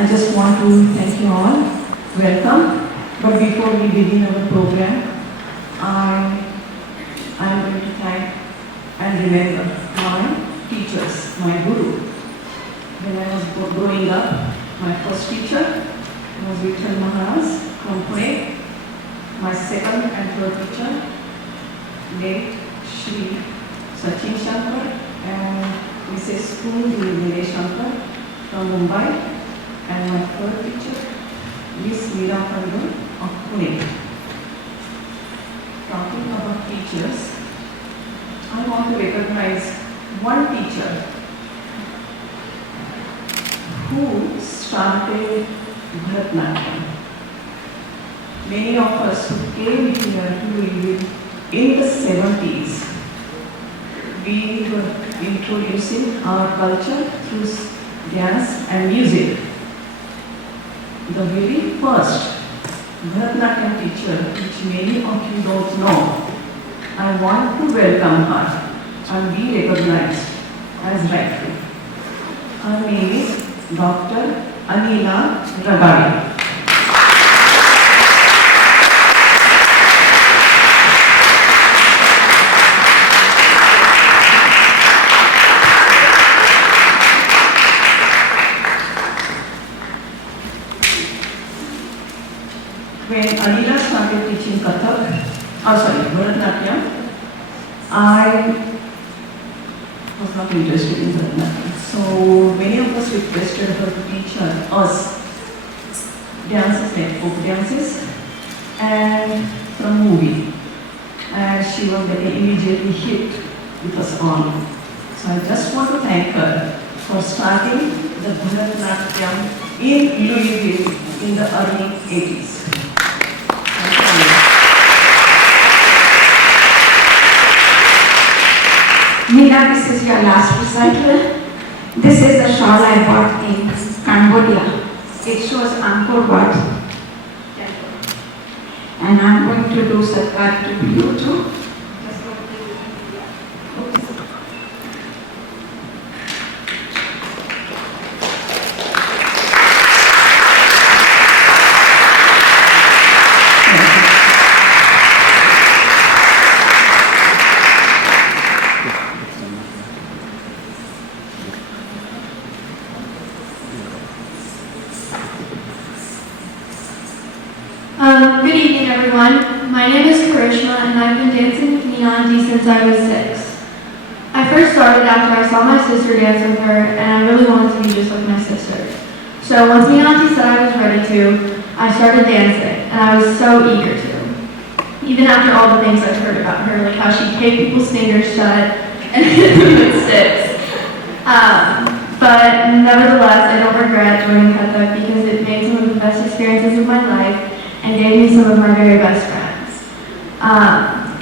I just want to thank you all. Welcome. But before we begin our program, I am going to thank and remember my teachers, my guru. When I was growing up, my first teacher was Vittal Maharaj from Pune. My second and third teacher, late Shri Sachin Shankar and Mrs. Pune Shankar from Mumbai. And my third teacher, Miss Meera Pandul of Pune. Talking about teachers, I want to recognize one teacher who started Bharatanatyam. Many of us who came here to Louisville in the 70s, we were introducing our culture through dance and music. The very first Bharatanatyam teacher, which many of you don't know, I want to welcome her and be recognized as rightful. Her name is Dr. Anila Ragadi. When Anila started teaching Kathak, Bharatanatyam, I was not interested in Bharatanatyam. So many of us requested her to teach us dances like folk dances and from movie. And she was like immediately hit with us all. So I just want to thank her for starting the Bharatanatyam in Louisville in the early 80s. Meera, this is your last recital. This is a shawl I bought in Cambodia. It shows Angkor Wat temple. And I'm going to do satkar to you too. Good evening, everyone. My name is Karishma, and I've been dancing with Nianti since I was 6. I first started after I saw my sister dance with her, and I really wanted to be just like my sister. So once Nianti said I was ready to, I started dancing, and I was so eager to. Even after all the things I've heard about her, like how she'd take people's fingers shut and hit them with sticks. But nevertheless, I don't regret joining Kathak because it made some of the best experiences of my life and gave me some of my very best friends.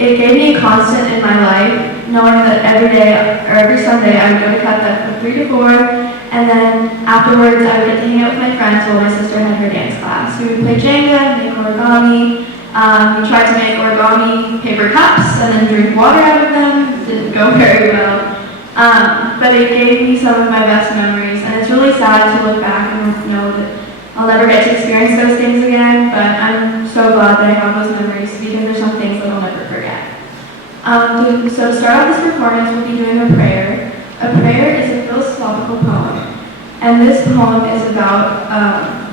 It gave me a constant in my life, knowing that every day or every Sunday I would go to Kathak from 3 to 4, and then afterwards I would get to hang out with my friends while my sister had her dance class. We would play Jenga, make origami. We tried to make origami paper cups and then drink water out of them. It didn't go very well. But it gave me some of my best memories, and it's really sad to look back and know that I'll never get to experience those things again, but I'm so glad that I have those memories because there's some things that I'll never forget. So to start off this performance, we'll be doing a prayer. A prayer is a philosophical poem, and this poem is about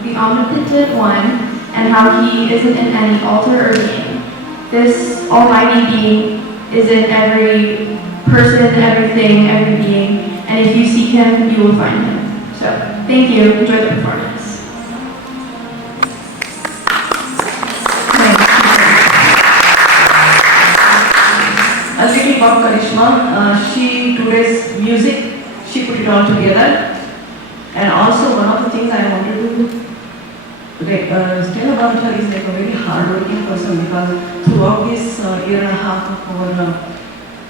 the omnipotent one and how he isn't in any altar or being. This almighty being is in every person, everything, every being, and if you seek him, you will find him. So, thank you. Enjoy the performance. A little about Karishma, today's music, she put it all together. And also one of the things I wanted to tell about her is like a very hard-working person, because throughout this year and a half of our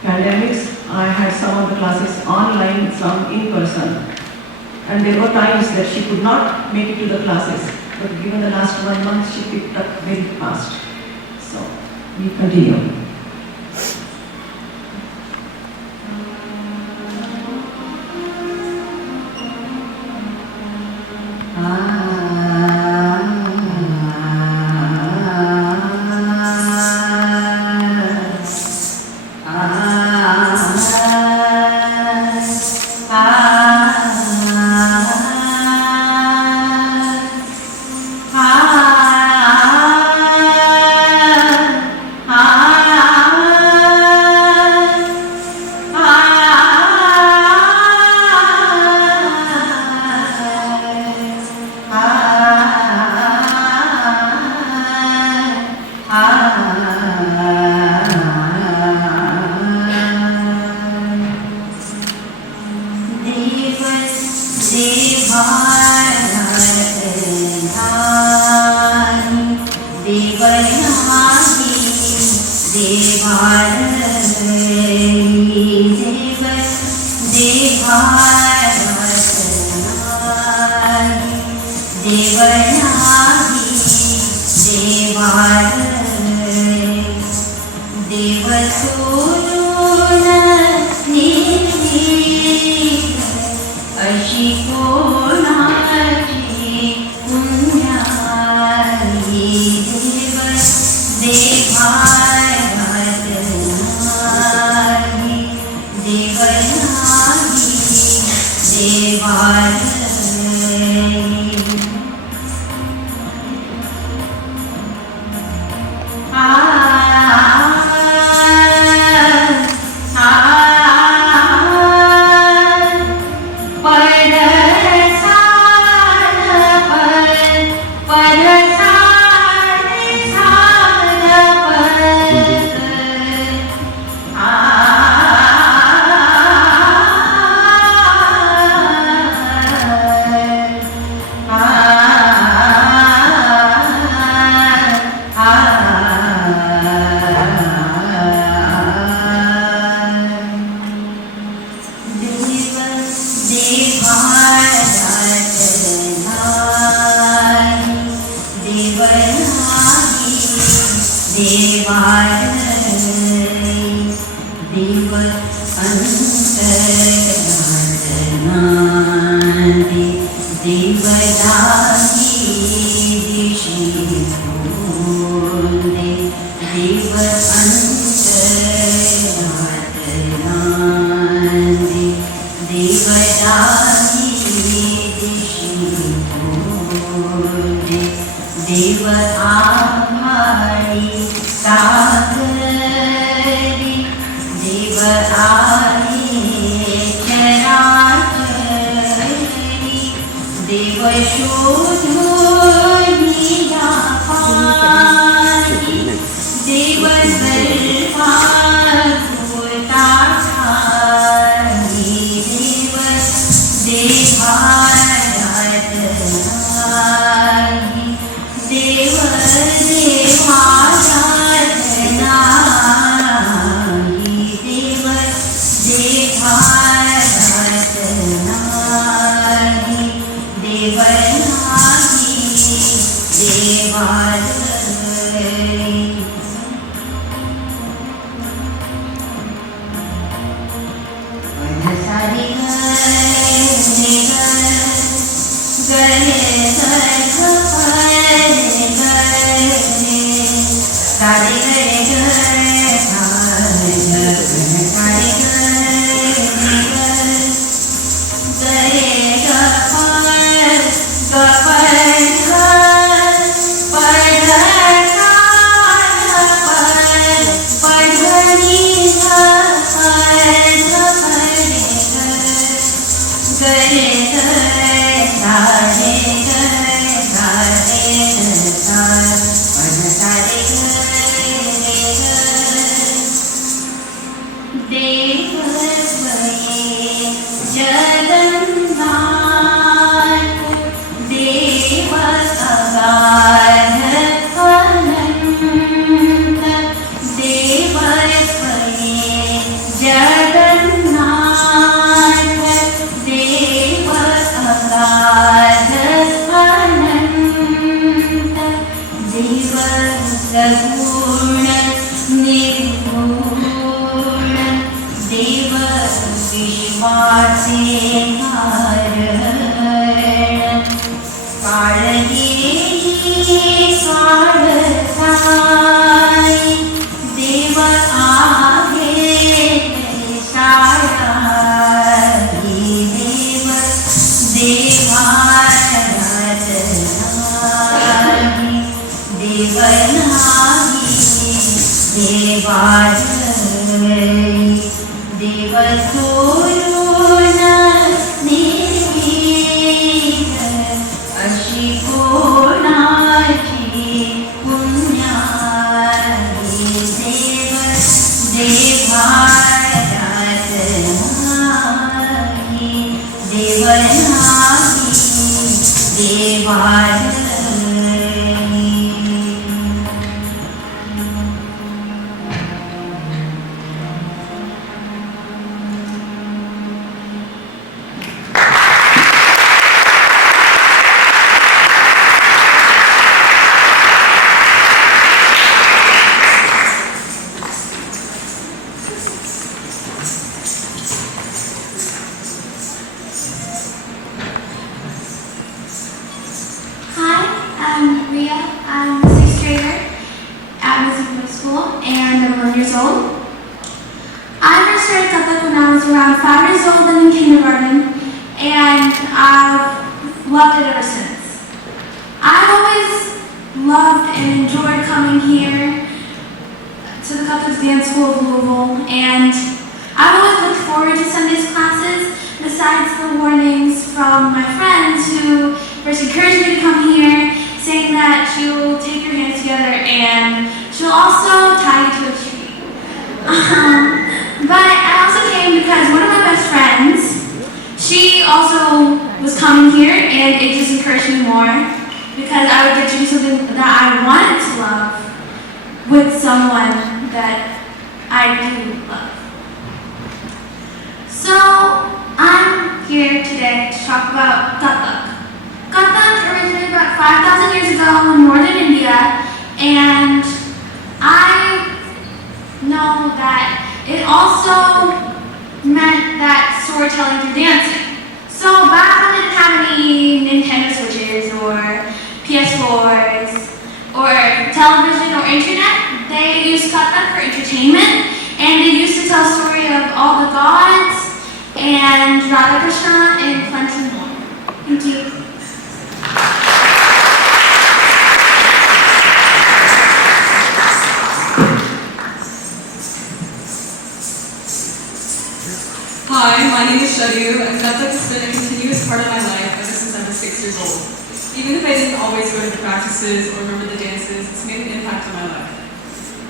pandemics, I had some of the classes online, some in person. And there were times that she could not make it to the classes, but given the last 1 month, she picked up very fast. So, we continue. Ah. देव सोडून निर्भीक अशी कोणाची पुण्याई देव देवाराधनारी देव नाही देवालय देव आभाळी सागरी देव आली चराचरी देव शोधून या पारी देव सर्वाभूताधारी देव देवाराधनारी देव देवाराधनारी देव देवाराधनारी देव नाही देवालय सारी गरे सारे सगुण निर्गुण देव विश्वाचे कारण काळजी काळजाई देव आहे साराई देव देवाराधनारी देव नाही देवालय देव सोडून निर्भीक अशी कोणाची पुण्याई देव देवाराधनारी देव नाही देवालय started Kathak when I was around 5 years old and in kindergarten, and I've loved it ever since. I've always loved and enjoyed coming here to the Kathak Dance School of Louisville, and I've always looked forward to Sunday's classes, besides the warnings from my friends who first encouraged me to come here, saying that she will take your hands together and she'll also tie you to a tree. But I also came because one of my best friends, she also was coming here, and it just encouraged me more because I would get to do something that I wanted to love with someone that I do love. So I'm here today to talk about Kathak. Kathak originated about 5,000 years ago in northern India, and I know that it also meant that storytelling through dancing. So back when they didn't have any Nintendo Switches or PS4s or television or internet, they used Kathak for entertainment, and they used to tell a story of all the gods and Radha Krishna and plenty more. Thank you. Hi, my name is Shadu, and Kathak has been a continuous part of my life ever since I was 6 years old. Even if I didn't always go to the practices or remember the dances, it's made an impact on my life.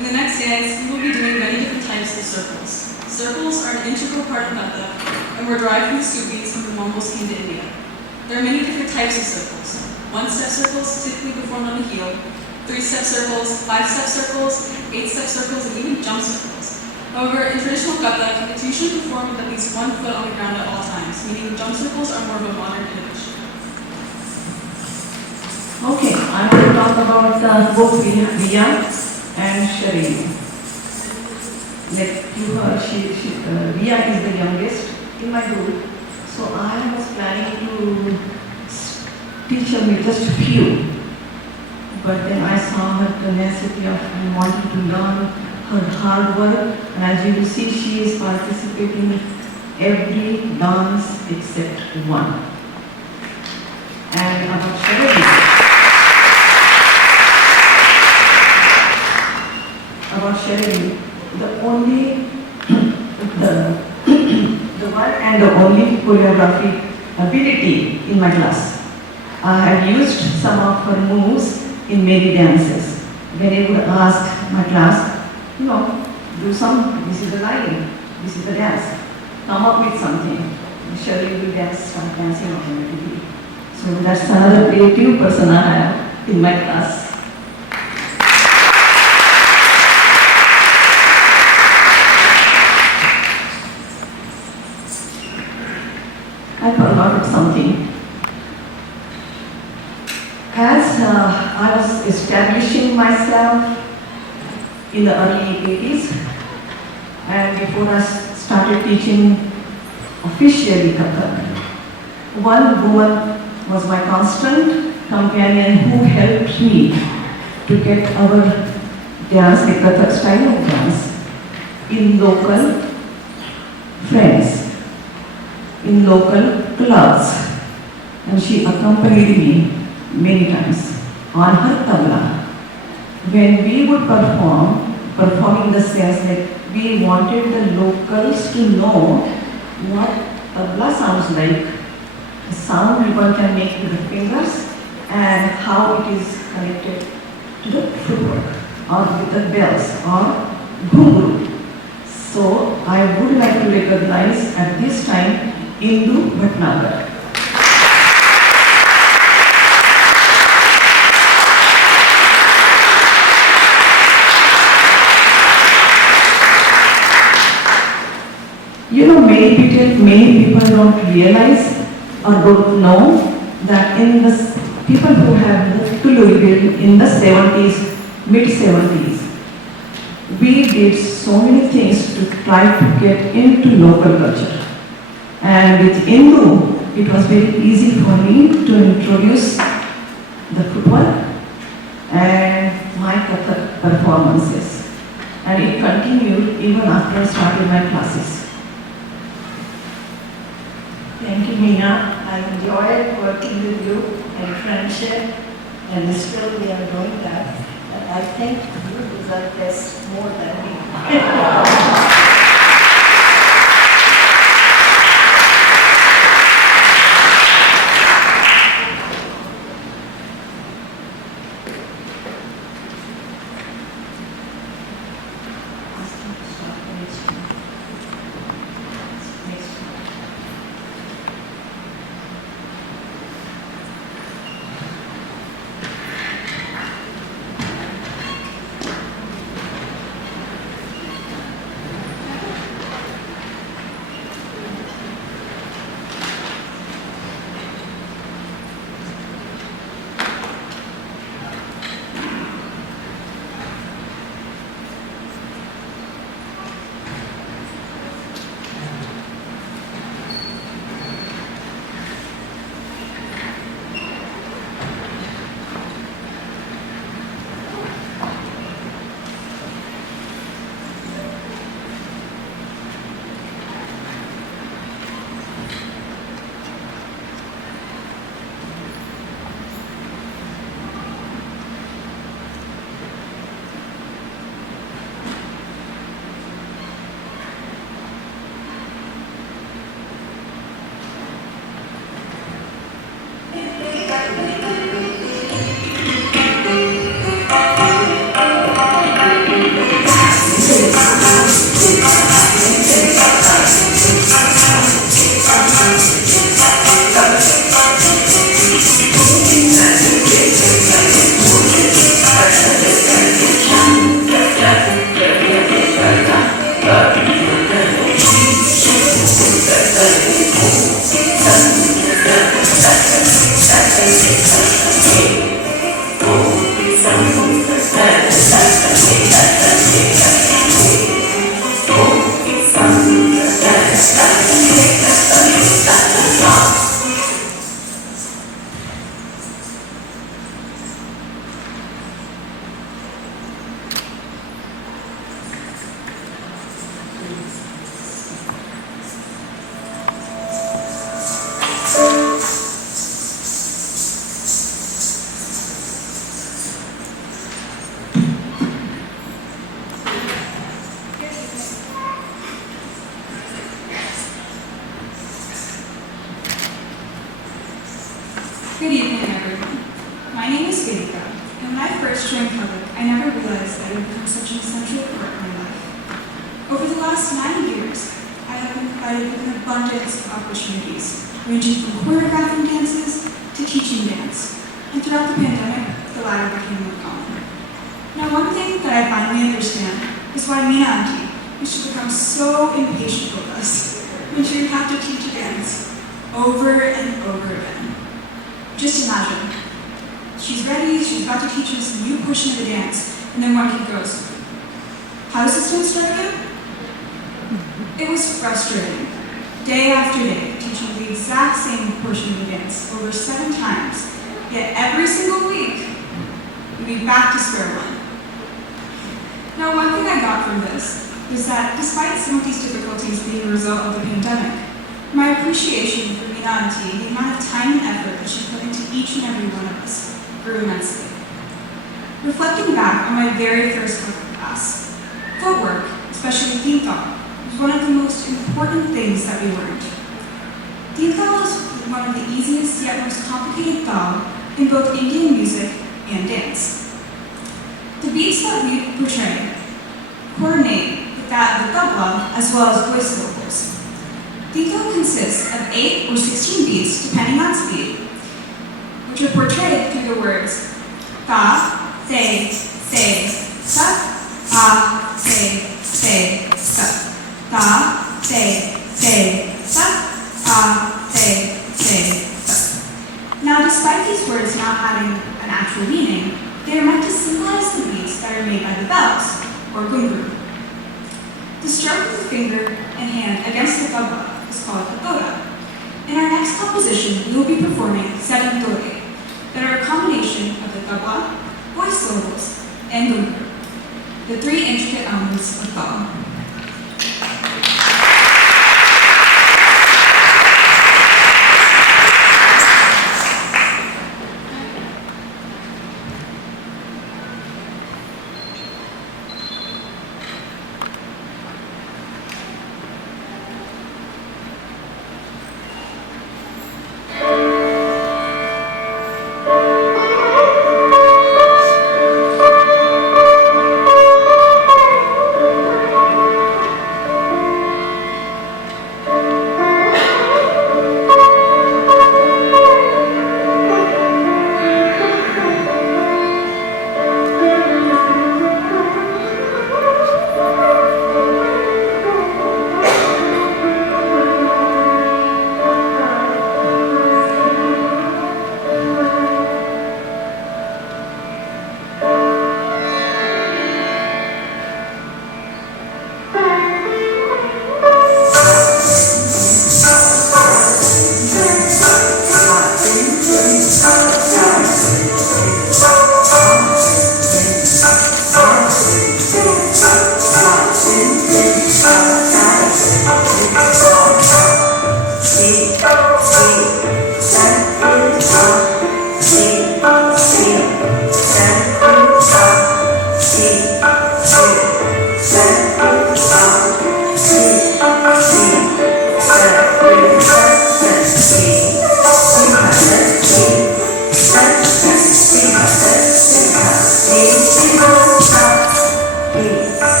In the next dance, we will be doing many different types of circles. Circles are an integral part of Kathak, and were derived from the Sufis when the Mongols came to India. There are many different types of circles. One-step circles typically performed on the heel, three-step circles, five-step circles, eight-step circles, and even jump circles. However, in traditional Kathak, it's usually performed with at least 1 foot on the ground at all times, meaning jump circles are more of a modern innovation. Okay, I'm going to talk about both Ria and Shareen. Like you heard, Ria is the youngest in my group, so I was planning to teach her just a few. But then I saw her tenacity of wanting to learn, her hard work, and as you will see, she is participating in every dance except one. And about Shareen, the only, the one and the only choreography ability in my class. I have used some of her moves in many dances. When I would ask my class, do some, this is the line, this is the dance, come up with something. Surely will start dancing automatically. So that's another creative person I have in my class. I forgot something. As I was establishing myself in the early 80s, and before I started teaching officially Kathak, one woman was my constant companion who helped me to get our dance, the Kathak style of dance, in local friends, in local clubs, and she accompanied me many times on her tabla. When we would perform in the sense that we wanted the locals to know what tabla sounds like, the sound one can make with the fingers, and how it is connected to the footwork, or with the bells, or ghungru. So I would like to recognize at this time Indu Bhatnagar. Many people don't realize or don't know that in the people who have moved to Louisville in the 70s, mid-70s, we did so many things to try to get into local culture. And with Indu, it was very easy for me to introduce the footwork and my Kathak performances. and it continued even after I started my classes. Thank you, Meena. I enjoyed working with you and friendship, and still we are doing that. And I think you deserve this more than me. Good evening, everyone. My name is Kathak, and when I first joined Kathak, I never realized that it would become such an essential part of my life. Over the last 9 years, I have been provided with an abundance of opportunities, ranging from choreographing dances to teaching dance, and throughout the pandemic, the latter became more common. Now, one thing that I finally understand is why Meena Auntie used to become so impatient with us when she would have to teach a dance over and over again. Just imagine, she's ready, she's about to teach us a new portion of the dance, and then one kid goes, "How does this dance start again?" It was frustrating, day after day, teaching the exact same portion of the dance over 7 times, yet every single week, we'd be back to square one. Now, one thing I got from this is that despite some of these difficulties being a result of the pandemic, my appreciation for Meena Auntie and the amount of time and effort that she put into each and every one of us grew immensely. Reflecting back on my very first class, footwork, especially Kathak, was one of the most important things that we learned. Kathak is one of the easiest yet most complicated dal in both Indian music and dance. The beats that we portray coordinate with that of the tabla as well as voice syllables. Kathak consists of 8 or 16 beats depending on speed, which are portrayed through the words ta, say, sa, a, say, sa, ta, say, sa, a, say, sa. Now, despite these words not having an actual meaning, they are meant to symbolize the beats that are made by the bells, or gungguru. The stroke of the finger and hand against the tabla is called a toda. In our next composition, we will be performing 7 tode that are a combination of the tabla, voice syllables, and gungguru. The three intricate elements of thought.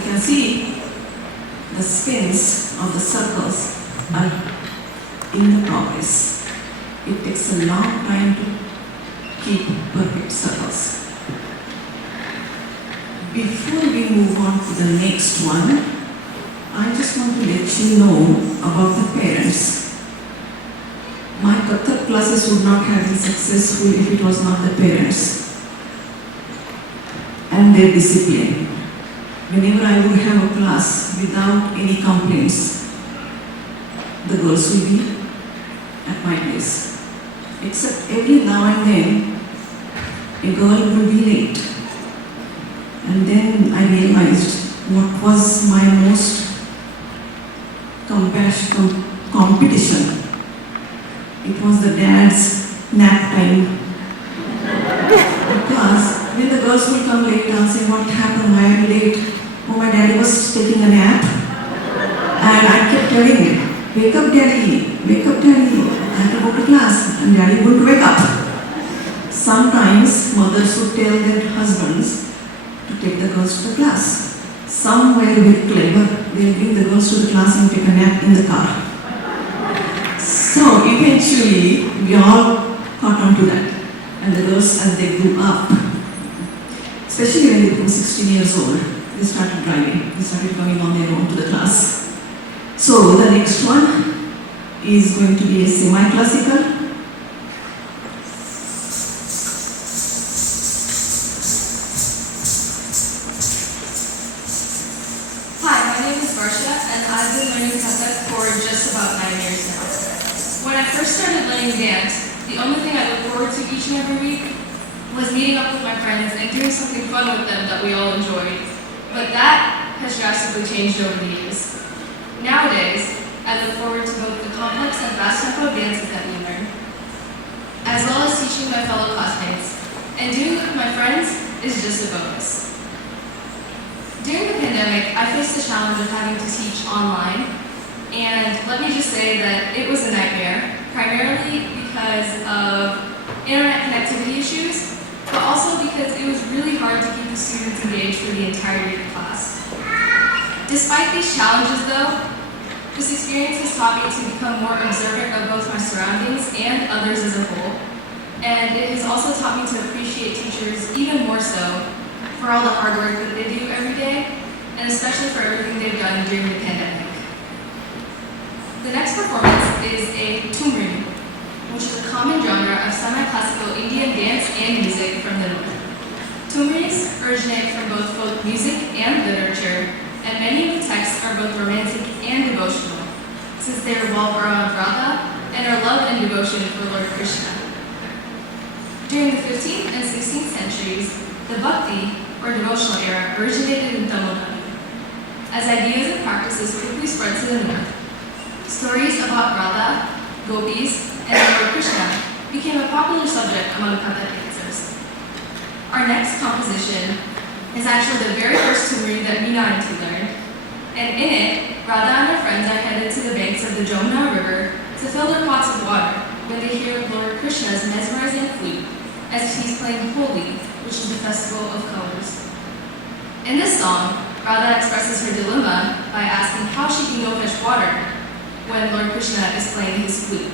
you can see, the spins of the circles are in the progress. It takes a long time to keep perfect circles. Before we move on to the next one, I just want to let you know about the parents. My Kathak classes would not have been successful if it was not the parents and their discipline. Whenever I would have a class without any complaints, the girls will be at my place. Except every now and then, a girl will be late. And then I realized what was my most competition. It was the dad's nap time. Because when the girls will come late, I'll say, what happened, why are you late? Oh, my daddy was taking a nap. And I kept telling him, wake up daddy, wake up daddy. I have to go to class. And daddy wouldn't wake up. Sometimes mothers would tell their husbands to take the girls to the class. Some were very clever. They bring the girls to the class and take a nap in the car. So eventually, we all caught on to that. And the girls, as they grew up, especially when they became 16 years old, they started driving. They started coming on their own to the class. So the next one is going to be a semi-classical. I've been learning Kathak for just about 9 years now. When I first started learning dance, the only thing I looked forward to each and every week was meeting up with my friends and doing something fun with them that we all enjoyed. But that has drastically changed over the years. Nowadays, I look forward to both the complex and fast-tempo dances that we learn, as well as teaching my fellow classmates. And doing it with my friends is just a bonus. During the pandemic, I faced the challenge of having to teach online, and let me just say that it was a nightmare, primarily because of internet connectivity issues, but also because it was really hard to keep the students engaged for the entirety of the class. Despite these challenges though, this experience has taught me to become more observant of both my surroundings and others as a whole, and it has also taught me to appreciate teachers even more so for all the hard work that they do every day, and especially for everything they've done during the pandemic. The next performance is a tumri, which is a common genre of semi-classical Indian dance and music from the north. Tumris originate from both folk music and literature, and many of the texts are both romantic and devotional, since they revolve around Radha and our love and devotion for Lord Krishna. During the 15th and 16th centuries, the Bhakti, or devotional era, originated in Tamil Nadu. As ideas and practices quickly spread to the north, stories about Radha, gopis, and Lord Krishna became a popular subject among Kathak dancers. Our next composition is actually the very first tumri that Meena and T learned, and in it, Radha and her friends are headed to the banks of the Jamuna River to fill their pots of water when they hear Lord Krishna's mesmerizing flute as he's playing Holi, which is the festival of colors. In this song, Radha expresses her dilemma by asking how she can go fetch water when Lord Krishna is playing his flute.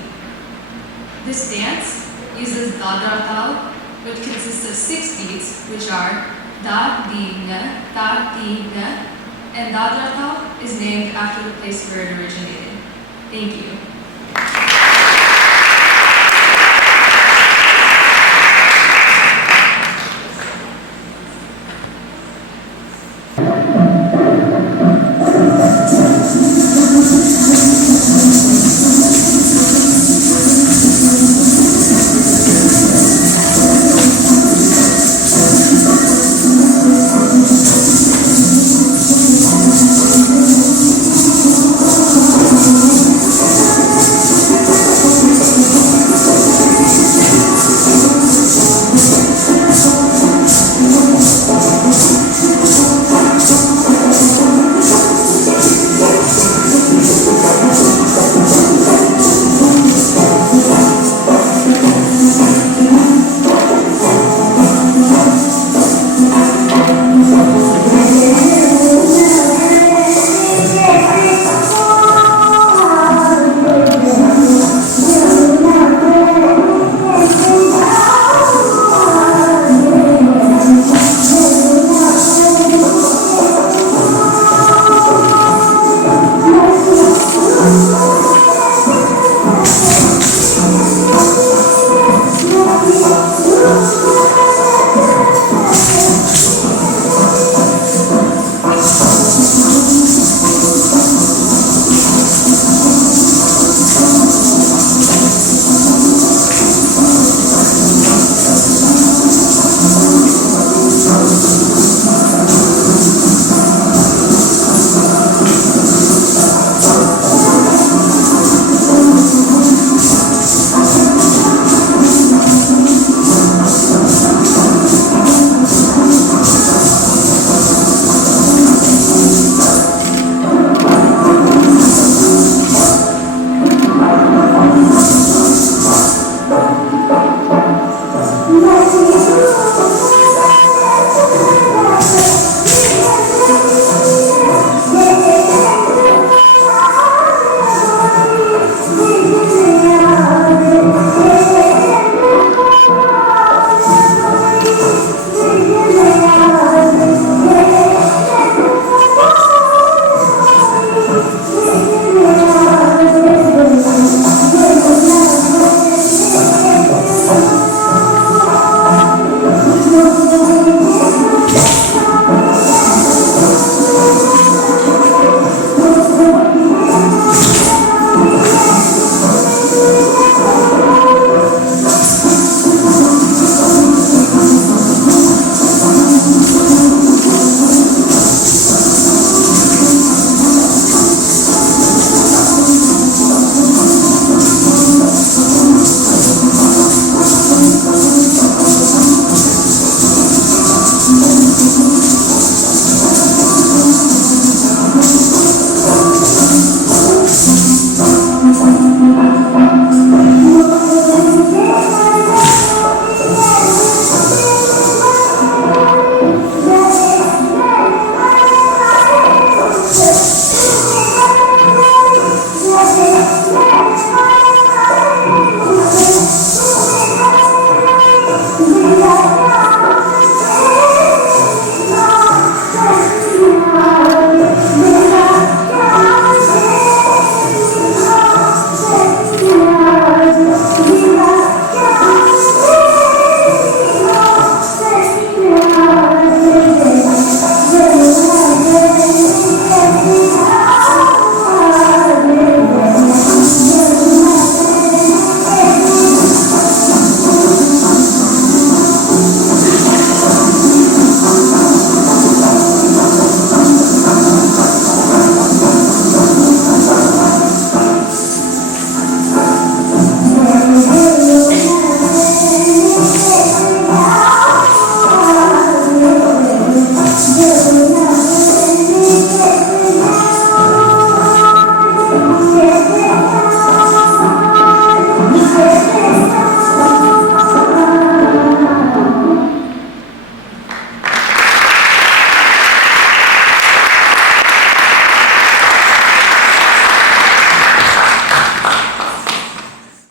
This dance uses Dadra Tal, which consists of 6 beats, which are Da, Di, Na, Da, Di, Na, and Dadra Tal is named after the place where it originated. Thank you.